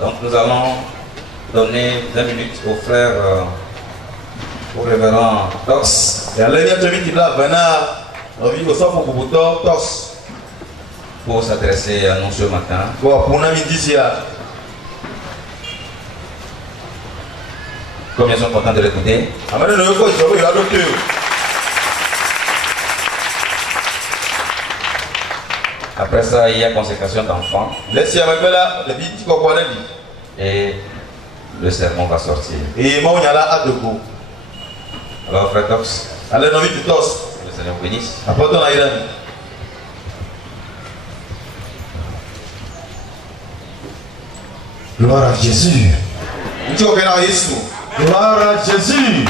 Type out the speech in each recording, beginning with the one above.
Donc nous allons donner 20 minutes au frère, au révérend Tox. Pour s'adresser à nous ce matin. Comme ils sont contents de l'écouter. Après ça, il y a consécration d'enfants. Et le sermon va sortir. Alors, frère Tox, le Seigneur vous bénisse. Gloire à Jésus. Gloire à Jésus.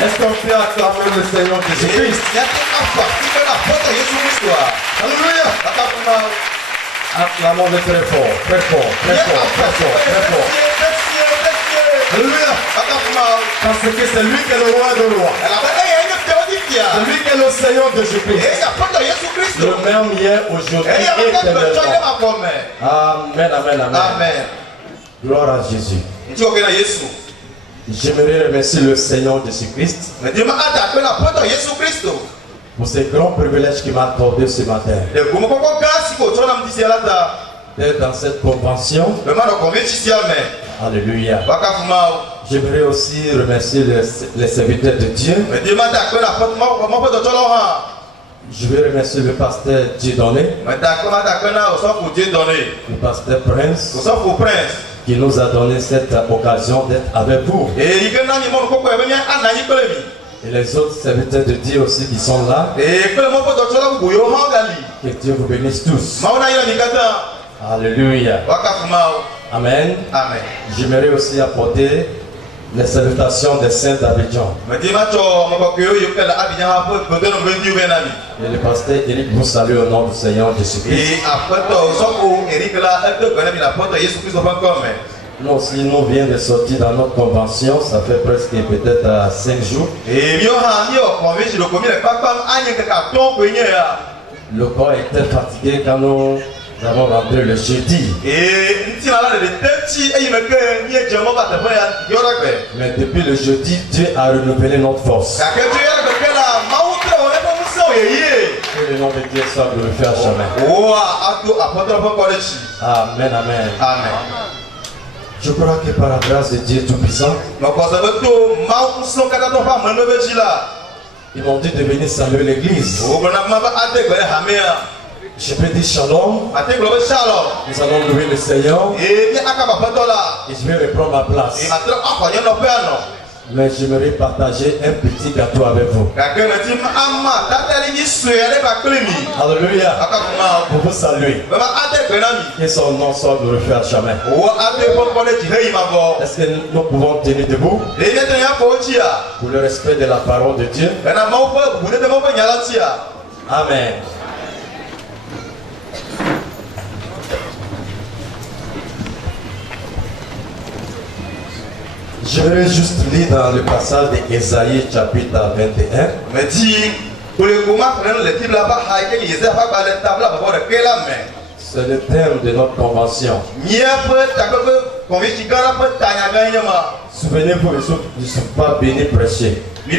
Est-ce qu'on peut acclamer le Seigneur Jésus-Christ? Alléluia. Acclamons-le très fort, très fort, très fort, très fort, très fort. Alléluia. Parce que c'est lui qui est le roi de rois. C'est lui qui est le Seigneur de Jésus-Christ. Le même hier, aujourd'hui et éternellement. Amen, amen, amen. Gloire à Jésus. J'aimerais remercier le Seigneur Jésus-Christ pour ces grands privilèges qu'il m'a accordé ce matin. D'être dans cette convention. Alléluia. J'aimerais aussi remercier les serviteurs de Dieu. Je vais remercier le pasteur Dieudonné, le pasteur Prince, qui nous a donné cette occasion d'être avec vous. Et les autres serviteurs de Dieu aussi qui sont là. Que Dieu vous bénisse tous. Alléluia. Amen. J'aimerais aussi apporter les salutations des saints d'Abidjan. Et le pasteur Eric vous salue au nom du Seigneur Jésus-Christ. Nous aussi, nous venons de sortir dans notre convention, ça fait presque peut-être 5 jours. Le corps était fatigué quand nous avons rentré le jeudi. Mais depuis le jeudi, Dieu a renouvelé notre force. Que le nom de Dieu soit glorifié à jamais. Amen, amen. Je crois que par la grâce de Dieu Tout-Puissant, ils m'ont dit de venir saluer l'église. Je peux dire shalom. Nous allons louer le Seigneur. Et je vais reprendre ma place. Mais j'aimerais partager un petit gâteau avec vous. Alléluia. Pour vous saluer. Que son nom soit glorifié à jamais. Est-ce que nous pouvons tenir debout pour le respect de la parole de Dieu? Amen. Je vais juste lire dans le passage d'Ésaïe chapitre 21. C'est le thème de notre convention. Souvenez-vous, je ne suis pas béni prêcher. Mais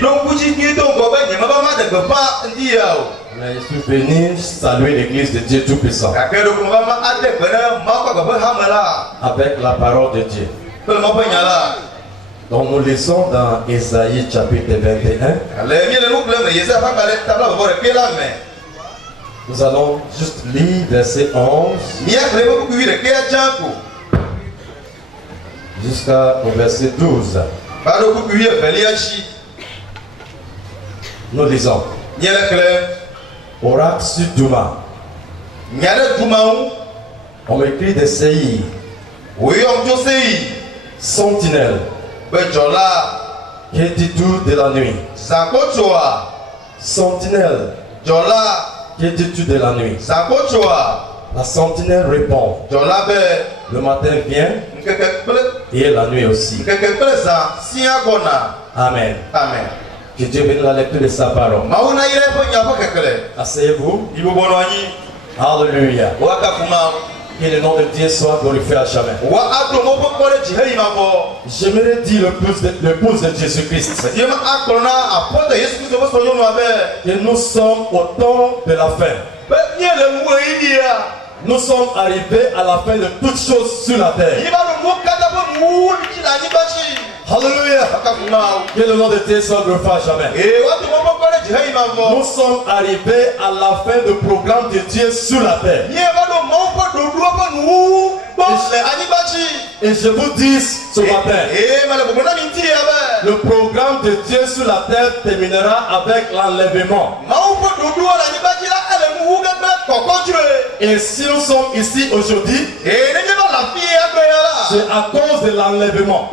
je suis venu saluer l'église de Dieu Tout-Puissant avec la parole de Dieu. Donc nous lisons dans Ésaïe chapitre 21. Nous allons juste lire verset 11 jusqu'au verset 12. Nous lisons. Oracle sur Douma. On m'écrit des Séïr. Sentinelle. Qui dit tout de la nuit. Sentinelle. Qui dit tout de la nuit. La sentinelle répond. Le matin vient et la nuit aussi. Amen. Que Dieu bénisse la lecture de sa parole. Asseyez-vous. Alléluia. Que le nom de Dieu soit glorifié à jamais. J'aimerais dire l'épouse de Jésus-Christ. Que nous sommes au temps de la fin. Nous sommes arrivés à la fin de toutes choses sur la terre. Alléluia. Que le nom de Dieu soit glorifié à jamais. Nous sommes arrivés à la fin du programme de Dieu sur la terre. Et je vous dis ce matin, le programme de Dieu sur la terre terminera avec l'enlèvement. Et si nous sommes ici aujourd'hui, c'est à cause de l'enlèvement.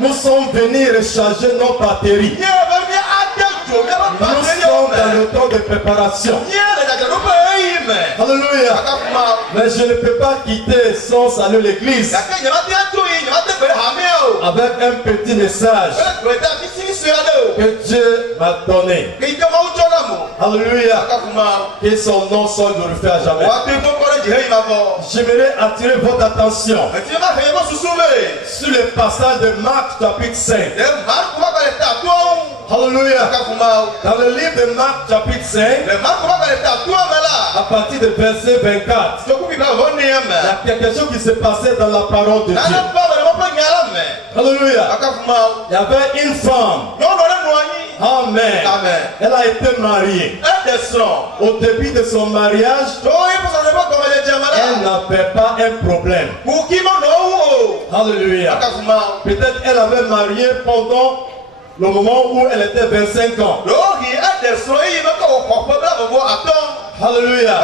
Nous sommes venus recharger nos batteries. Nous sommes dans le temps de préparation. Alléluia. Mais je ne peux pas quitter sans saluer l'église avec un petit message que Dieu m'a donné. Alléluia. Que son nom soit glorifié à jamais. J'aimerais attirer votre attention sur le passage de Marc chapitre 5. Alléluia. Dans le livre de Marc chapitre 5, à partir du verset 24, il y a quelque chose qui s'est passé dans la parole de Dieu. Alléluia. Il y avait une femme. Amen. Elle a été mariée. Au début de son mariage, elle n'avait pas un problème. Alléluia. Peut-être elle avait marié pendant le moment où elle était 25 ans. Alléluia.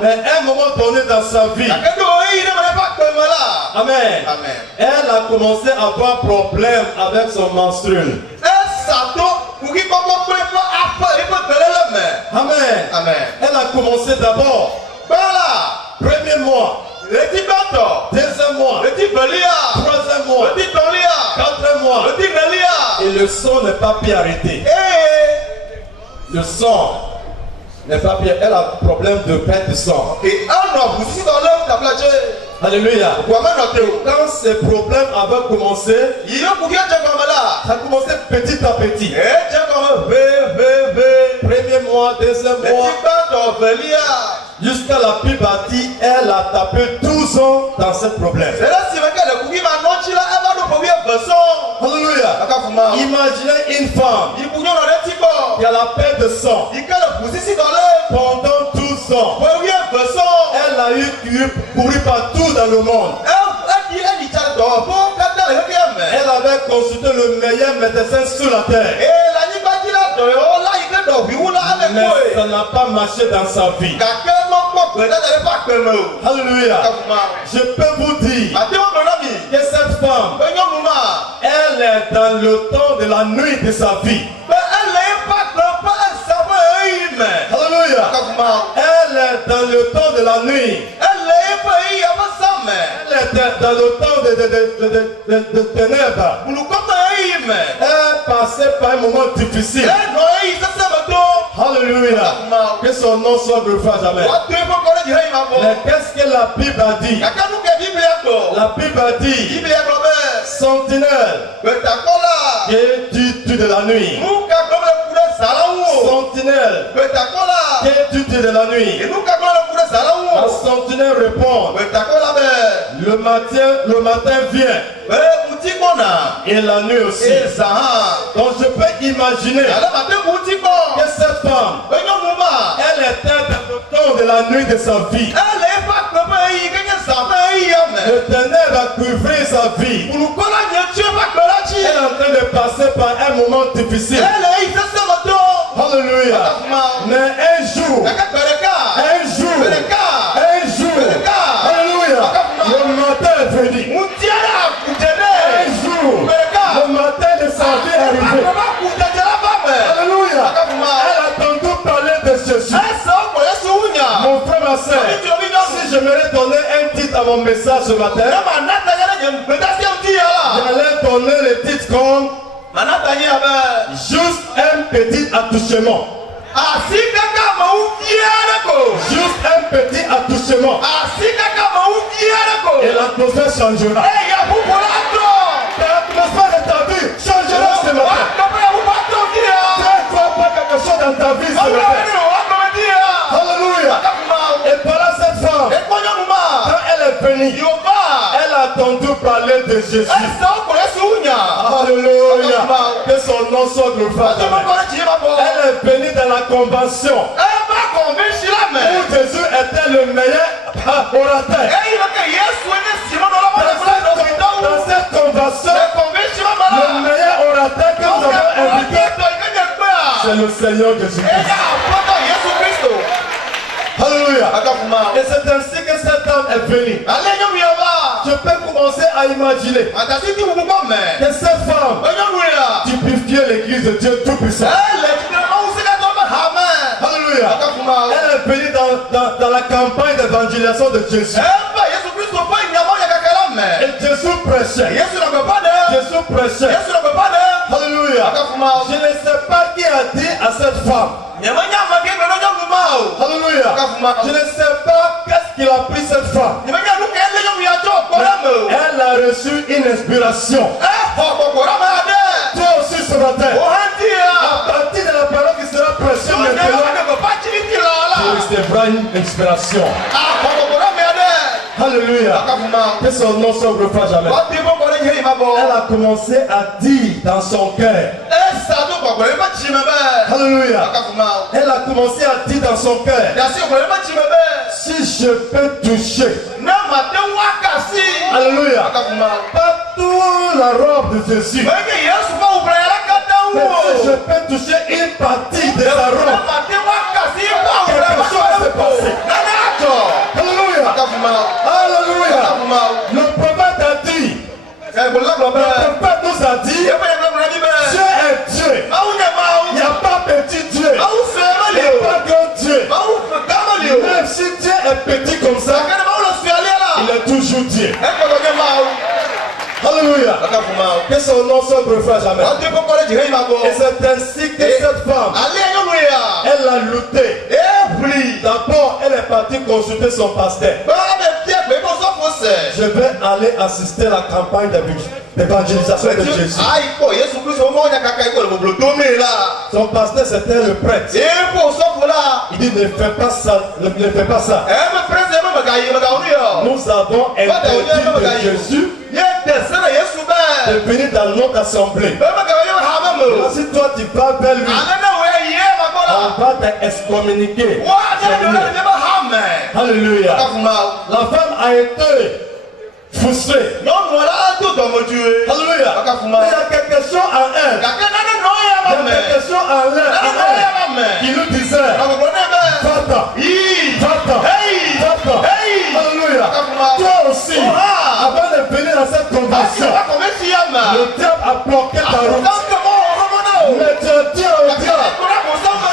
Mais à un moment donné dans sa vie, Amen. Elle a commencé à avoir problème avec son menstruel. Amen. Elle a commencé d'abord. Premier mois. Deuxième mois. Troisième mois. Quatrième mois. Et le sang n'est pas pu arrêter. Le sang n'est pas pu. Elle a un problème de perte de sang. Alléluia. Quand ces problèmes avaient commencé, ça a commencé petit à petit. Premier mois, deuxième mois, jusqu'à la puberté, elle a tapé 12 ans dans ce problème. Alléluia. Imaginez une femme qui a la perte de sang pendant 12 ans. Elle a eu couru partout dans le monde. Elle avait consulté le meilleur médecin sur la terre. Mais ça n'a pas marché dans sa vie. Alléluia. Je peux vous dire que cette femme, elle est dans le temps de la nuit de sa vie. Alléluia. Elle est dans le temps de la nuit. Elle était dans le temps de ténèbres. Elle passait par un moment difficile. Alléluia. Que son nom soit glorifié à jamais. Mais qu'est-ce que la Bible a dit? La Bible a dit, sentinelle, que tu tues de la nuit. Sentinelle, que tu tues de la nuit. La sentinelle répond, le matin vient. Et la nuit aussi. Donc je peux imaginer que cette femme, elle était dans le temps de la nuit de sa vie. Le ténèbre a couvert sa vie. Elle est en train de passer par un moment difficile. Alléluia. Mais un jour, alléluia, le matin est venu. Un jour, le matin de sa vie est arrivé. Alléluia. Elle a entendu parler de Jésus. Mon frère, ma soeur, si j'aimerais donner un titre à mon message ce matin, j'allais donner le titre comme juste un petit attouchement. Juste un petit attouchement. Et l'atmosphère changera. L'atmosphère de ta vie changera ce matin. Tu ne crois pas quelque chose dans ta vie ce matin. Alléluia. Et voilà cette femme. Quand elle est venue, elle a entendu parler de Jésus. Alléluia. Que son nom soit glorifié. Elle est venue dans la convention où Jésus était le meilleur orateur. Dans cette convention, le meilleur orateur que nous avons invité, c'est le Seigneur Jésus-Christ. Alléluia. Et c'est ainsi que cette femme est venue. Je peux commencer à imaginer que cette femme typifiait l'église de Dieu Tout-Puissant. Alléluia. Elle est venue dans la campagne d'évangélisation de Jésus. Et Jésus prêchait. Jésus prêchait. Alléluia. Je ne sais pas qui a dit à cette femme. Alléluia. Je ne sais pas qu'est-ce qu'il a pris cette femme. Elle a reçu une inspiration. Toi aussi ce matin. À partir de la parole qui sera prêchée maintenant, tu recevras une inspiration. Alléluia. Que son nom soit glorifié jamais. Elle a commencé à dire dans son cœur. Alléluia. Elle a commencé à dire dans son cœur. Si je peux toucher. Alléluia. Partout la robe de Jésus. Mais si je peux toucher une partie de sa robe, quelque chose s'est passé. Alléluia. Alléluia. Le prophète a dit. Le prophète nous a dit. Dieu est Dieu. Il n'y a pas petit Dieu. Il n'y a pas grand Dieu. Même si Dieu est petit comme ça, il est toujours Dieu. Alléluia. Que son nom soit glorifié jamais. Et c'est ainsi que cette femme, elle a lutté. D'abord, elle est partie consulter son pasteur. Je vais aller assister à la campagne d'évangélisation de Jésus. Son pasteur, c'était le prêtre. Il dit ne fais pas ça, ne fais pas ça. Nous avons interdit de Jésus de venir dans notre assemblée. Si toi tu vas vers lui, on va t'excommuniquer. Alléluia. La femme a été frustrée. Alléluia. Il y a quelque chose en elle. Il y a quelque chose en elle qui nous disait va-t'en. Alléluia. Toi aussi, avant de venir dans cette convention, le diable a bloqué ta route. Mais tu dis au diable,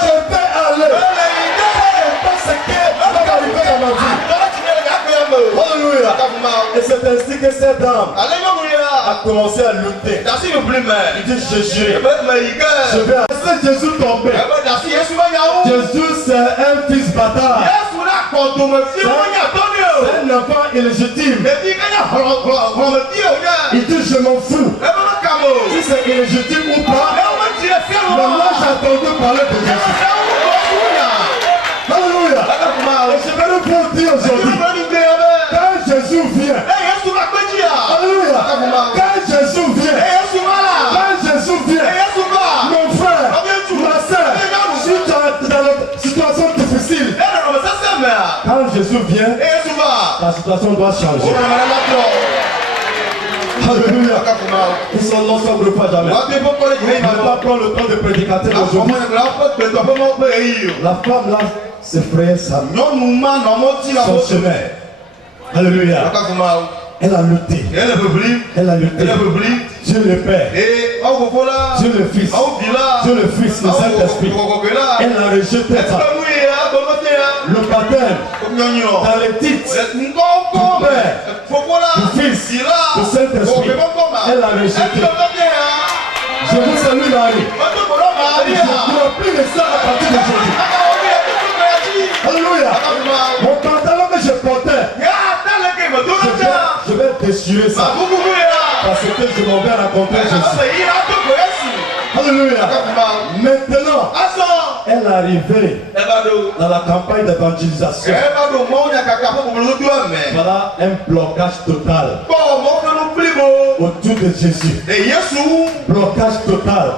je vais aller. Parce que va arriver dans ma vie. Alléluia. Et c'est ainsi que cette dame a commencé à lutter. Il dit je jure. Je vais laisser Jésus tomber. Jésus c'est un fils bâtard. C'est un enfant illégitime. Il dit je m'en fous. Si c'est illégitime ou pas, mais moi j'ai entendu parler de Jésus. Alléluia. Et je vais vous dire aujourd'hui, quand Jésus vient, alléluia, quand Jésus vient, mon frère, ma soeur, si tu es dans une situation difficile, quand Jésus vient, la situation doit changer. Alléluia. Que son nom soit glorifié jamais. Je ne vais pas prendre le temps de prédicateur aujourd'hui. La femme là s'effrayait ça. Son chemin. Alléluia. Elle a lutté. Elle a lutté. Dieu le Père. Dieu le Fils. Dieu le Fils, le Saint-Esprit. Elle a rejeté ça. Le baptême. Dans les titres. Du Père. Du Fils. Du Saint-Esprit. Elle a rejeté. Je vous salue Marie. Je ne crois plus de ça à partir d'aujourd'hui. Alléluia. Mon pantalon que je portais, déchiré ça. Parce que je m'en vais rencontrer Jésus. Alléluia. Maintenant, elle est arrivée dans la campagne d'évangélisation. Voilà un blocage total autour de Jésus. Blocage total.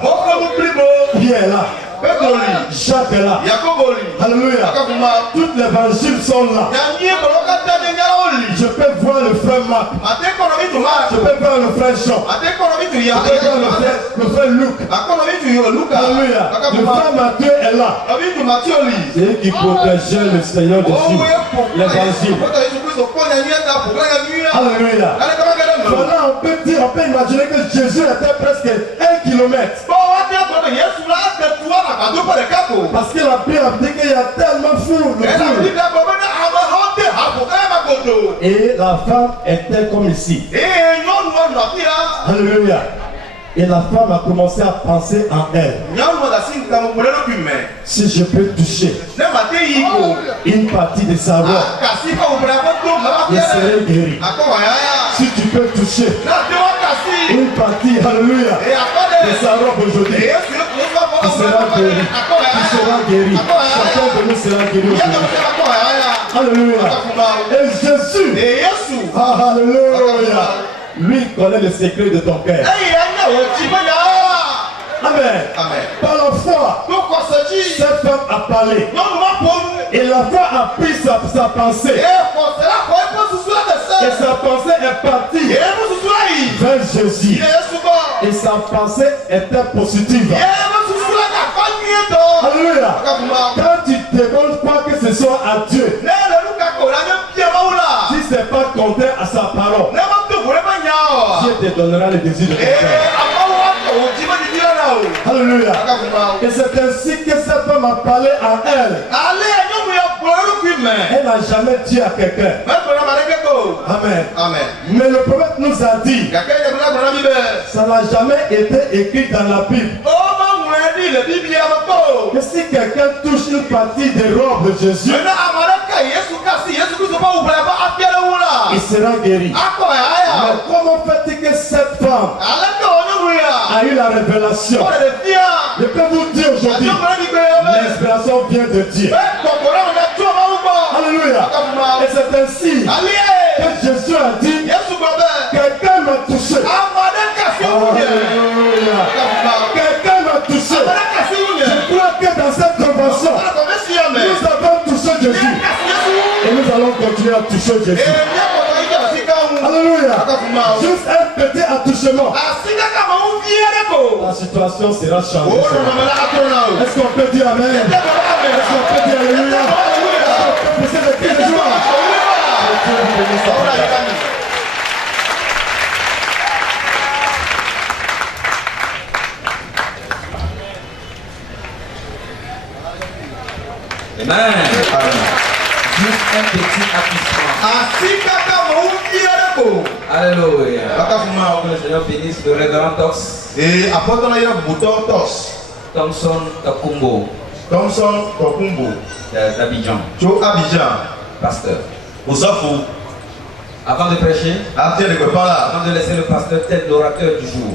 Qui est là? Jacques est là. Alléluia. Toutes les évangiles sont là. Je peux voir le frère Marc. Je peux voir le frère Jean. Je peux voir le frère Luc. Alléluia. Le frère Matthieu est là. C'est eux qui protégeaient le Seigneur Jésus. L'évangile. Alléluia. Voilà, on peut imaginer que Jésus était presque 1 kilomètre. Parce que la Bible dit qu'il y a tellement fou. Et la femme était comme ici. Alléluia. Et la femme a commencé à penser en elle. Si je peux toucher une partie de sa robe, je serai guéri. Si tu peux toucher une partie, alléluia, de sa robe aujourd'hui, tu seras guéri. Tu seras guéri. Chacun de nous sera guéri aujourd'hui. Alléluia. Et Jésus, alléluia, lui connaît le secret de ton cœur. Amen. Par la foi, cette femme a parlé. Et la femme a pris sa pensée. Et sa pensée est partie vers Jésus. Et sa pensée était positive. Alléluia. Quand tu te demandes pas que ce soit à Dieu, si ce n'est pas contraire à sa parole, Dieu te donnera le désir de ton cœur. Alléluia. Et c'est ainsi que cette femme a parlé à elle. Elle n'a jamais dit à quelqu'un. Amen. Mais le prophète nous a dit, ça n'a jamais été écrit dans la Bible, que si quelqu'un touche une partie des robes de Jésus, il sera guéri. Mais comment fait-il que cette femme a eu la révélation? Je peux vous dire aujourd'hui, l'inspiration vient de Dieu. Alléluia. Et c'est ainsi que Jésus a dit, quelqu'un m'a touché. Alléluia. Quelqu'un m'a touché. Je crois que dans cette convention, nous avons touché Jésus. Et nous allons continuer à toucher Jésus. Alléluia. Juste un petit attouchement, la situation sera changée. Est-ce qu'on peut dire amen? Est-ce qu'on peut dire alléluia? Est-ce qu'on peut pousser des cris de joie? Amen. Juste un petit accouchement. Alléluia. Que le Seigneur bénisse le révérend Tox. Et apporte la bouton Tos. Thompson Tokumbo. D'Abidjan. Pasteur. Avant de prêcher, avant de laisser le pasteur tel l'orateur du jour.